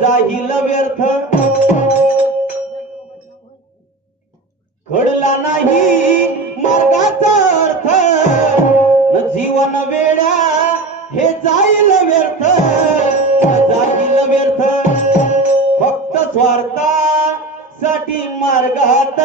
जाईल व्यर्थ घडला नाही मार्गाचा अर्थ न जीवन वेड्या हे जाईल व्यर्थ जाईल व्यर्थ फक्त स्वार्थासाठी मार्गात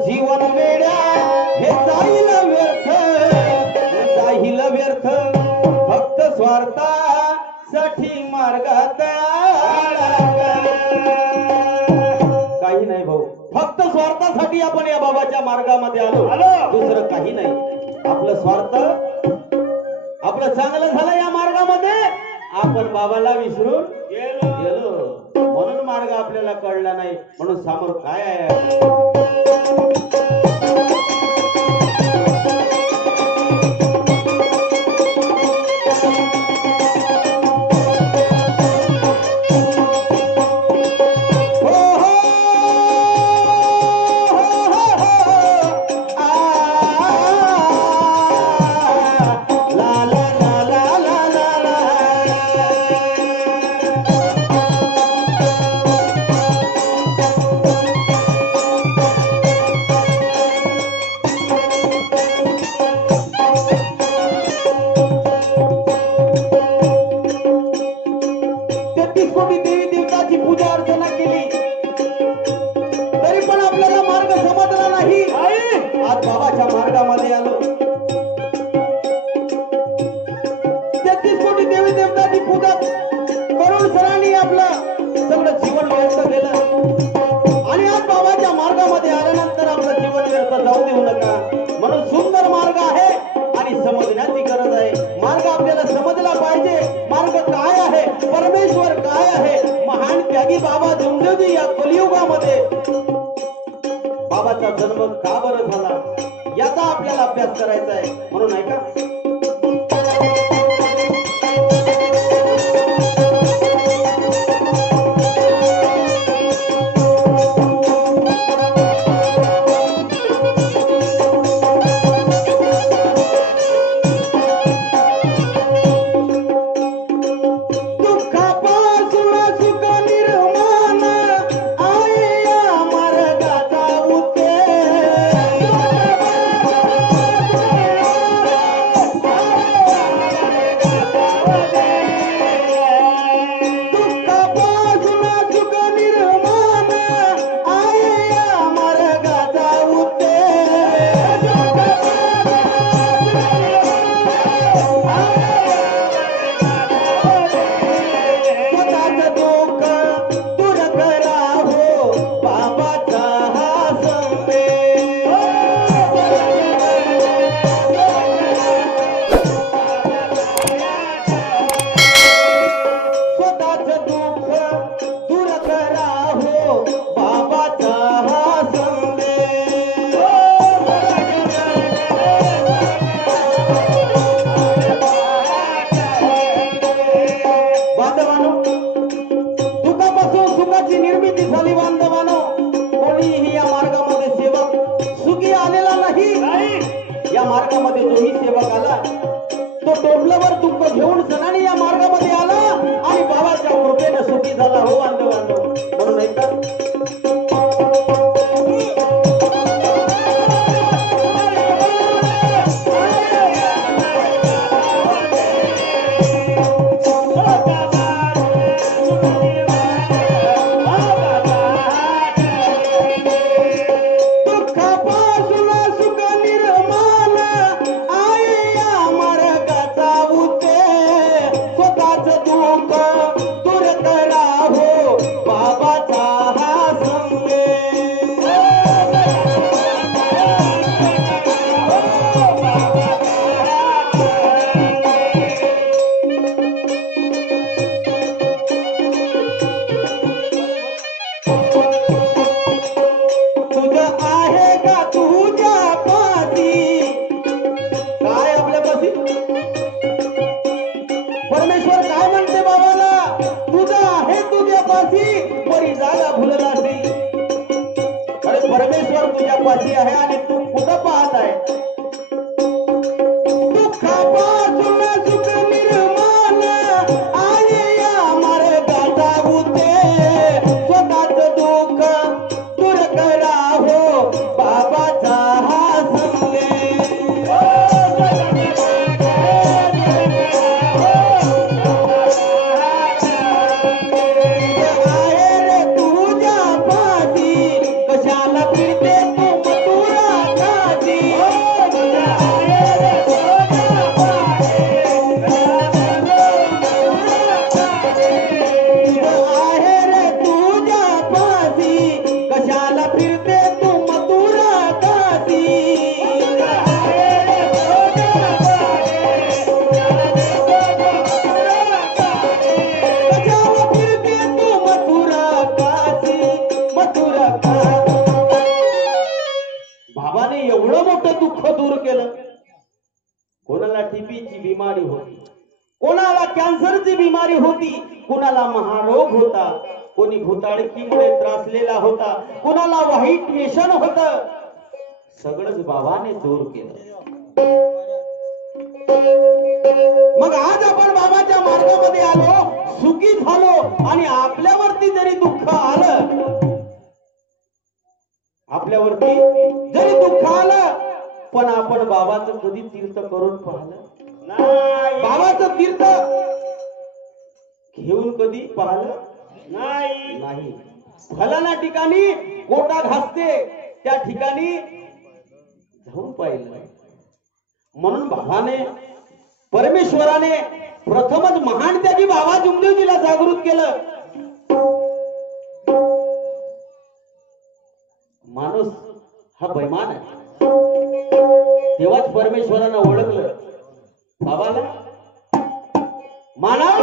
जीवन वेड्या हे जाईल व्यर्थ जाईल व्यर्थ फक्त स्वार्थासाठी मार्गात काही नाही भाऊ फक्त स्वार्थासाठी आपण या बाबाच्या मार्गामध्ये आलो दुसरं काही नाही आपलं स्वार्थ आपलं चांगलं झालं या मार्गामध्ये आपण बाबाला विसरून गेलो म्हणून मार्ग आपल्याला कळला नाही म्हणून समोर काय आहे मार्गामध्ये आलो 33 कोटी देवी देवताची पूजा करून सरांनी आपलं सगळं जीवन व्यर्थ केलं आणि आज बाबाच्या मार्गामध्ये आल्यानंतर आपलं जीवन व्यर्थ जाऊ देऊ नका म्हणून सुंदर मार्ग आहे आणि समजण्याची गरज आहे मार्ग आपल्याला समजला पाहिजे मार्ग काय आहे परमेश्वर काय आहे महान त्यागी बाबा जमदेवजी या कलियुगामध्ये बाबाचा जन्म का बरं झाला याचा आपल्याला अभ्यास करायचा आहे म्हणून ऐका तुझ्यापाशी आहे आणि तू कुठं पाहत आहे दुःखापासून सुख निर्माण आहे या मार्गाचा उते स्वतःच दुःख दूर करा हो बाबाचा हा संदेश कोणाला टीबीची बिमारी होती कोणाला कॅन्सरची बिमारी होती कोणाला महारोग होता कोणी घुताडकीमुळे त्रासलेला होता कोणाला व्हाईट मेशन होत सगळंच बाबाने दूर केलं मग आज आपण बाबाच्या मार्गामध्ये आलो सुखी झालो आणि आपल्यावरती जरी दुःख आलं आपल्यावरती जरी दुःख आलं पण आपण बाबाचं कधी तीर्थ करून पाहिलं नाही बाबाचं तीर्थ घेऊन कधी पाहिलं नाही फलाना ठिकाणी गोटा घासते त्या ठिकाणी जाऊन पाहिलं म्हणून बाबाने परमेश्वराने प्रथमच महान त्यागी बाबा जुमदेवजीला जागृत केलं माणूस हा बैमान आहे तेव्हाच परमेश्वरानं ओळखलं बाबाला मानव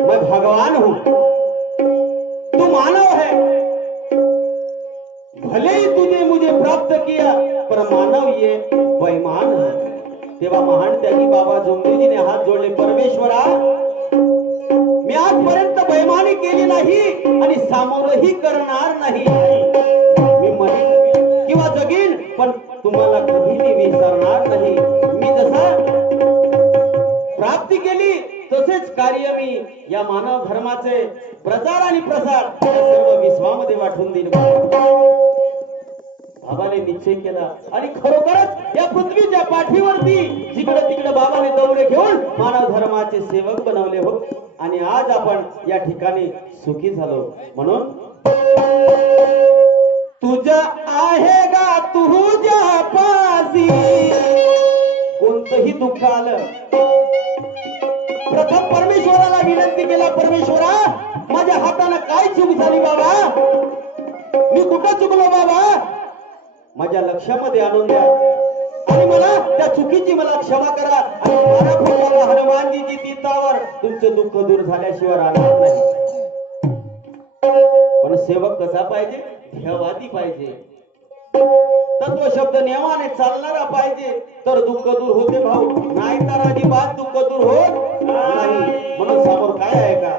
मैं भगवान हूं तू मानव है भले ही तूने मुझे प्राप्त किया पर मानव ये बेईमान है तेव्हा महान त्यागी बाबा जुमदेवजीने हात जोडले परमेश्वरा मी आजपर्यंत बेईमानी केली नाही आणि सामोरही करणार नाही मी मरेन किंवा जगीन पण तुम्हाला कधी मी विसरणार नाही मी जसा प्राप्ती केली तसेच कार्य मी या मानव धर्माचे प्रचार आणि प्रसार या सर्व विश्वामध्ये वाटून देईन बाबाने निश्चय केला आणि खरोखरच या पृथ्वीच्या पाठीवरती जिकडे तिकडे बाबाने दौरे घेऊन मानव धर्माचे सेवक बनवले हो आणि आज आपण या ठिकाणी सुखी झालो म्हणून तुझा आहे का तुझ्या पासी कोणतंही दुःख आलं प्रथम परमेश्वराला विनंती केला परमेश्वरा माझ्या हाताने काय चूक झाली बाबा मी कुठं चुकलो बाबा माझ्या लक्षामध्ये आणून द्या आणि मला त्या चुकीची मला क्षमा करा आणि बाबा हनुमानजीची तीर्थावर तुमचं दुःख दूर झाल्याशिवाय राहणार नाही पण सेवक कसा पाहिजे ध्येयवादी पाहिजे तत्व शब्द नियमाने चालणारा पाहिजे तर दुःख दूर होते भाऊ नाही तर अजिबात दुःख दूर होत नाही म्हणून समोर काय आहे का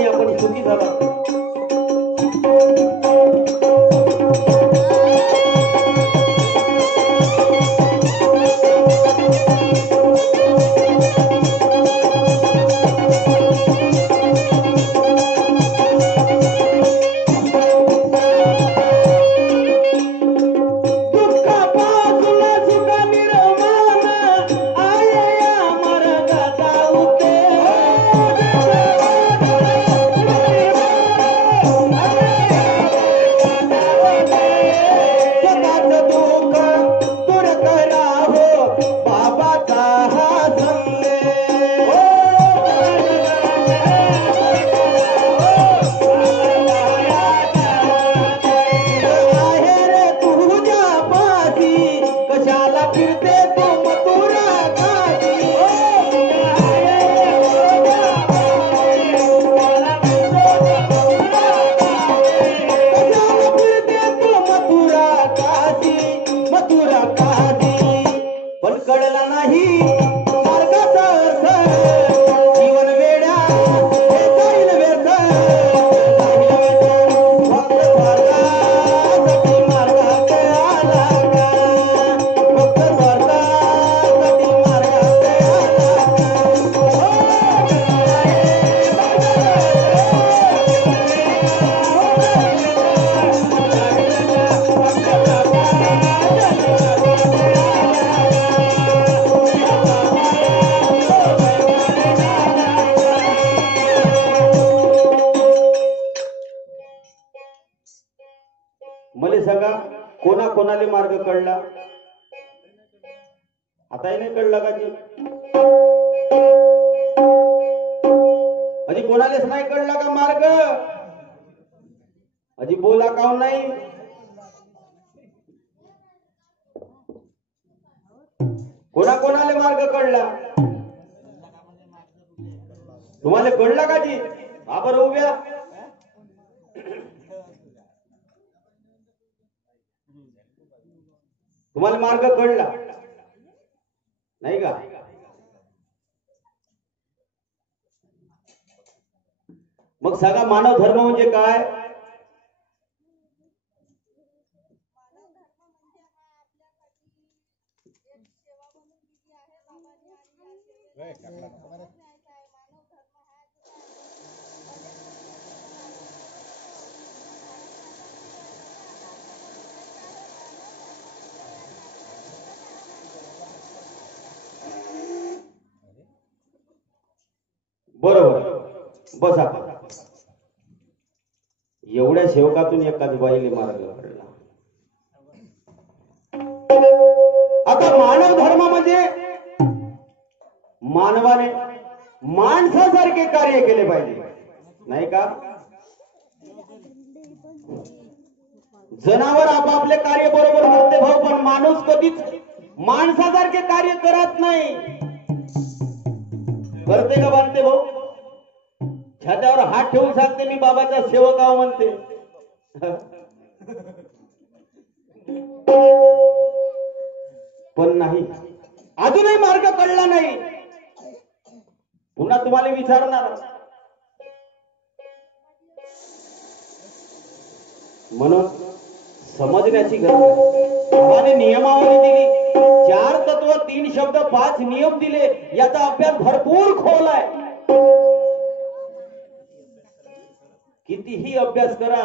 आणि आपण सुखी झाला. मले सांगा कोणा कोणाले मार्ग कळला? आताही नाही कळला का की अजी कोणालेच नाही कळला का मार्ग? अजी बोला काऊन नाही? कोणा कोणाले मार्ग कळला? तुम्हाला कळला का जी? आपण उभ्या तुम्हाला मार्ग कळला नाही का? मग सांगा मानव धर्म म्हणजे काय? बरोबर. बसा. एवढ्या सेवकातून एकाच बाईले मार्ग कळला. आता मानव धर्म म्हणजे मानवाने माणसासारखे कार्य केले पाहिजे नाही का? जनावर आपापले कार्य बरोबर करते भाऊ, पण माणूस कधीच माणसासारखे कार्य करत नाही. करते का बांधते भाऊ? छात्यावर हात ठेवून सांगते मी बाबाचा सेवक आहो म्हणते. पण नाही, अजूनही मार्ग कळला नाही. पुन्हा तुम्हाला विचारणार. म्हणून समजण्याची गरज आहे. बाबाने नियमावली दिली, 4 तत्व 3 शब्द 5 नियम दिले. याचा अभ्यास भरपूर खोल आहे. कितीही अभ्यास करा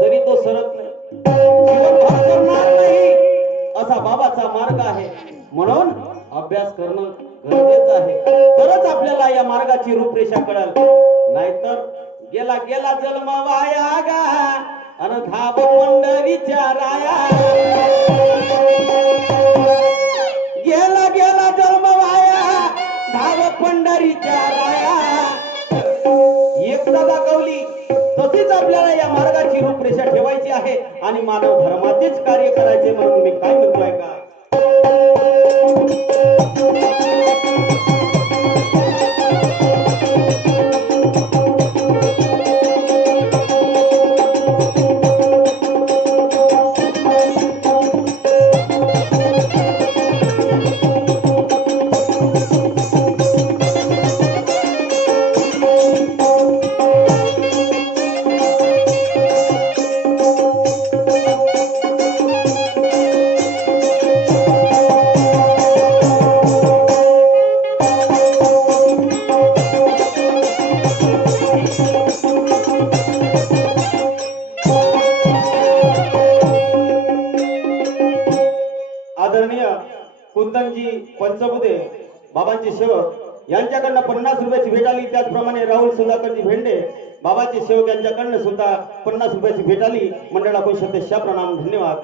तरी तो सरत नाही, जीवनभर करणार नाही असा बाबाचा मार्ग आहे. म्हणून अभ्यास करणं गरजेचं आहे, तरच आपल्याला या मार्गाची रूपरेषा कळेल. नाहीतर गेला गेला जन्म वाया गा अन धाव पंढरीच्या राया. गेला गेला जन्म वाया धाव पंढरीच्या राया. एकदा दाखवली तशीच आपल्याला या मार्गाची रूपरेषा ठेवायची आहे आणि मानव धर्माचेच कार्य करायचे. म्हणून मी काय म्हणतोय का, बाबांचे सेवक यांच्याकडनं 50 रुपयाची भेट आली. त्याचप्रमाणे राहुल सुधाकरजी भेंडे बाबाचे सेवक यांच्याकडनं सुद्धा 50 रुपयाची भेट आली. मंडळाकडून शतशः प्रणाम, धन्यवाद.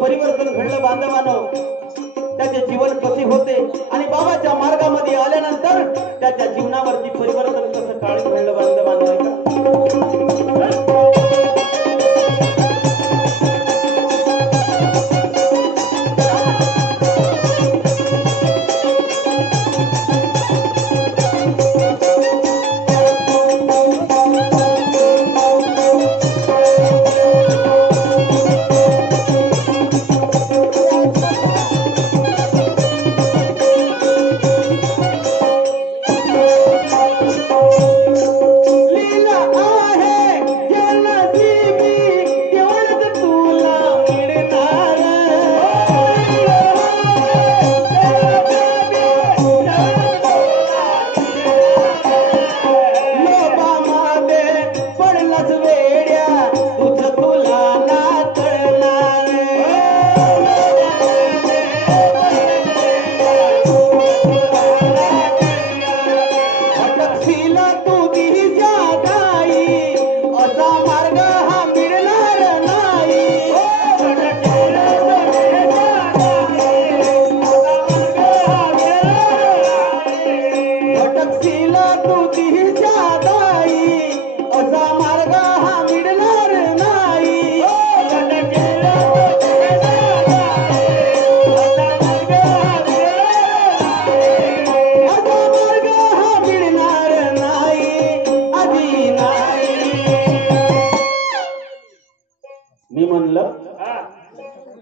परिवर्तन घडलं बांधवानो. त्याचे जीवन कसे होते आणि बाबाच्या मार्गामध्ये आल्यानंतर त्याच्या जीवनावरती परिवर्तन कसं काळी घडलं बांधवानो.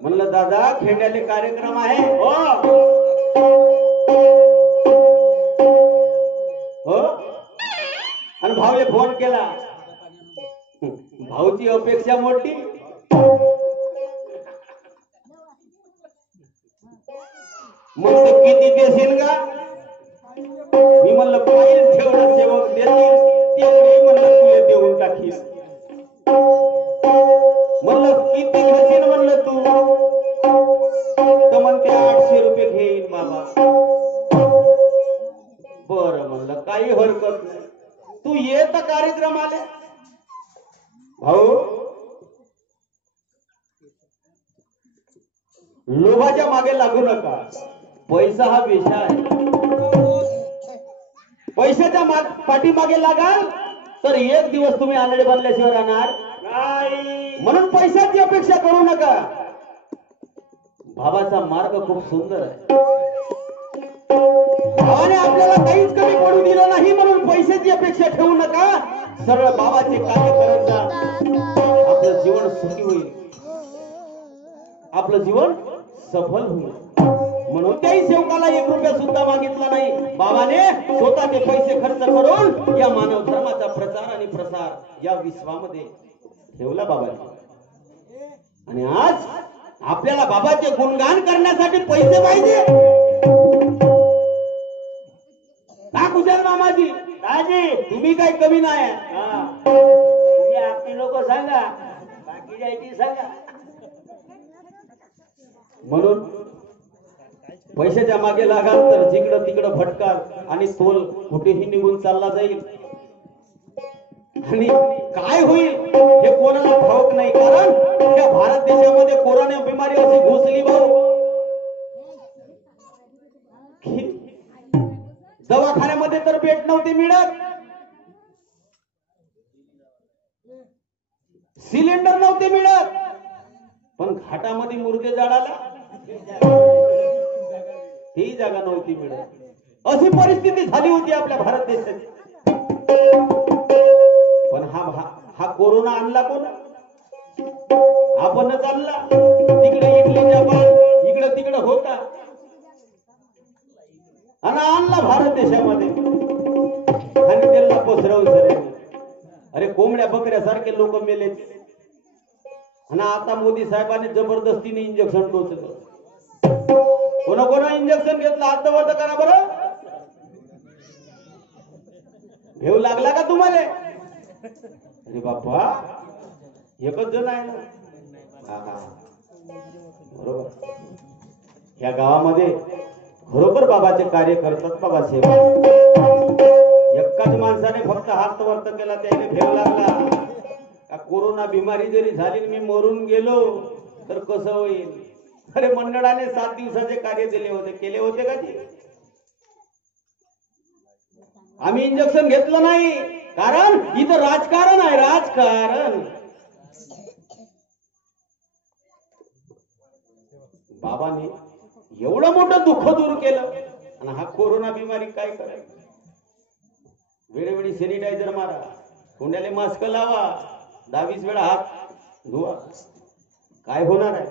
म्हणलं दादा खेड्याले कार्यक्रम आहे हो आणि भाऊले फोन केला. भाऊची अपेक्षा मोठी. मग ते किती देशील का? मी म्हणलं पाहिजे तेवढं सेवक देतील तेवढे म्हणलं तुला देऊन टाकील. म्हणलं किती घेशील म्हणलं तू? तर म्हणते 800 रुपये घेईन बाबा. बरं म्हणलं काही हरकत नाही. तू येत कार्यक्रमाला भाऊ. लोभाच्या मागे लागू नका. पैसा हा विषय आहे. पैशाच्या पाठीमागे लागाल तर एक दिवस तुम्ही आंधळे बनल्याशिवाय राहणार नाही. म्हणून पैशाची अपेक्षा करू नका. बाबाचा मार्ग खूप सुंदर आहे. भावाने आपल्याला काहीच कमी पडू दिलं नाही म्हणून पैशाची अपेक्षा ठेवू नका. सरळ बाबाचे कार्य करत जा. आपलं जीवन सुखी होईल, आपलं जीवन सफल होईल. म्हणून त्याही सेवकाला 1 रुपया सुद्धा मागितला नाही. बाबाने स्वतःचे पैसे खर्च करून या मानव धर्माचा प्रचार आणि प्रसार या विश्वामध्ये ठेवला बाबाने. आणि आज आपल्याला बाबाचे गुणगान करण्यासाठी पैसे पाहिजे ना कुशल मामाजी? दाजी तुम्ही काही कमी नाही. तुम्ही आपली लोक सांगा, बाकी जायची सांगा. म्हणून पैशाच्या मागे लागाल तर जिकडं तिकडं भटकाल आणि तोल कुठेही निघून चालला जाईल. आणि काय होईल हे कोणाला ठाऊक नाही. कारण या भारत देशामध्ये कोरोना बिमारी अशी घुसली भाऊ की दवाखान्यामध्ये तर बेड नव्हते मिळत, सिलेंडर नव्हते मिळत, पण घाटामध्ये मुर्गे जाळाला ही जागा नव्हती मिळत. अशी परिस्थिती झाली होती आपल्या भारत देशाची. पण हा कोरोना आणला कोण? आपणच आणला. तिकडे इटली जपान इकडे तिकडे होता आणि आणला भारत देशामध्ये आणि त्याला पसरवून सगळ्यांनी. अरे कोंबड्या बकऱ्यासारखे लोक मेले. आणि आता मोदी साहेबांनी जबरदस्तीने इंजेक्शन टोचलं. कोणा इंजेक्शन घेतलं हात वर करा बरं. घेऊ लागला का तुम्हाला? अरे बाप्पा एकच जण आहे ना. बरोबर. या गावामध्ये खरोखर बाबाचे कार्य करतात बाबा सेवा. एकाच माणसाने फक्त हात वर्त केला त्याने भेव लागला. कोरोना बिमारी जरी झाली मी मरून गेलो तर कसं होईल? अरे मंडळाने 7 दिवसाचे कार्य दिले होते, केले होते का ते? आम्ही इंजेक्शन घेतलं नाही कारण इथं राजकारण आहे. राजकारण. बाबाने एवढं मोठं दुःख दूर केलं आणि हा कोरोना बिमारी काय करायचं? वेळोवेळी सॅनिटायझर मारा, तोंडाला मास्क लावा, 10-20 वेळा हात धुवा. काय होणार आहे?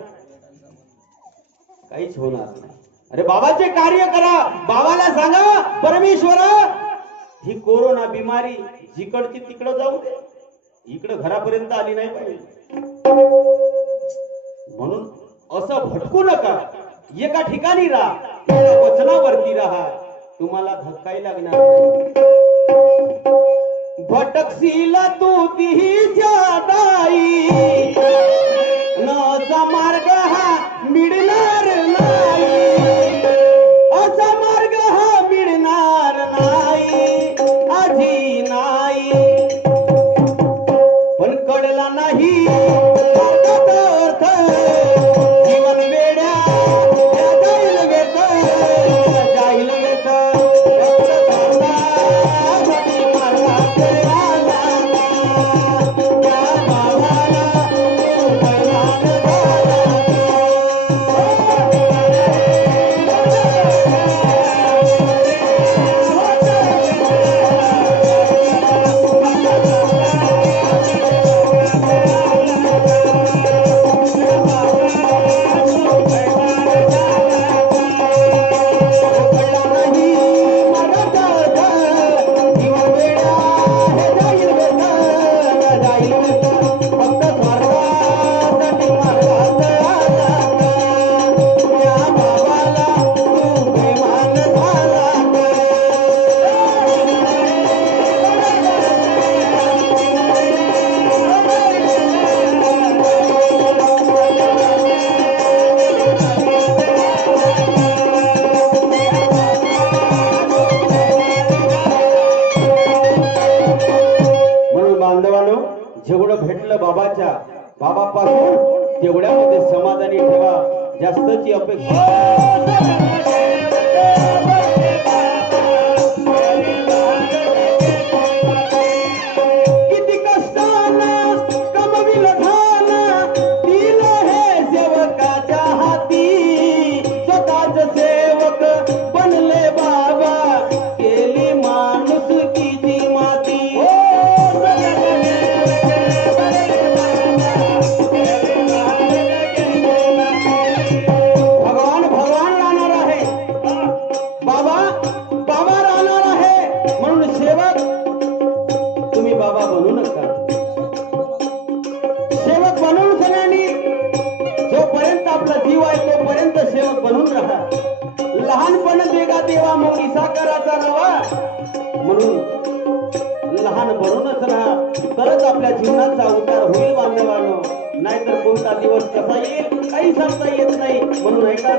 काहीच होणार नाही. अरे बाबाचे कार्य करा. बाबाला सांगा परमेश्वरा ही कोरोना बिमारी जिकडची तिकडं जाऊ दे, इकडं घरापर्यंत आली नाही पाहिजे. म्हणून असं भटकू नका. एका ठिकाणी राहा, एका वचनावरती राहा. तुम्हाला धक्काही लागणार नाही. भटकशील तू तिच्या दाई नसा मार्ग हा मिळणार नाही. असा मार्ग हा मिळणार नाही आधी नाही. पण कळला नाही जीवन वेड्या जाईल वेत जाईल वेत. जेवढं भेटलं बाबापासून तेवढ्यामध्ये समाधानी ठेवा. जास्तची अपेक्षा देवा मोठी साकाराचा नवा म्हणून लहान बनूनच राहा, तरच आपल्या जीवनाचा उद्धार होईल बांधवानो. नाहीतर कोणता दिवस कसा येईल काही सांगता येत नाही. म्हणून ऐका,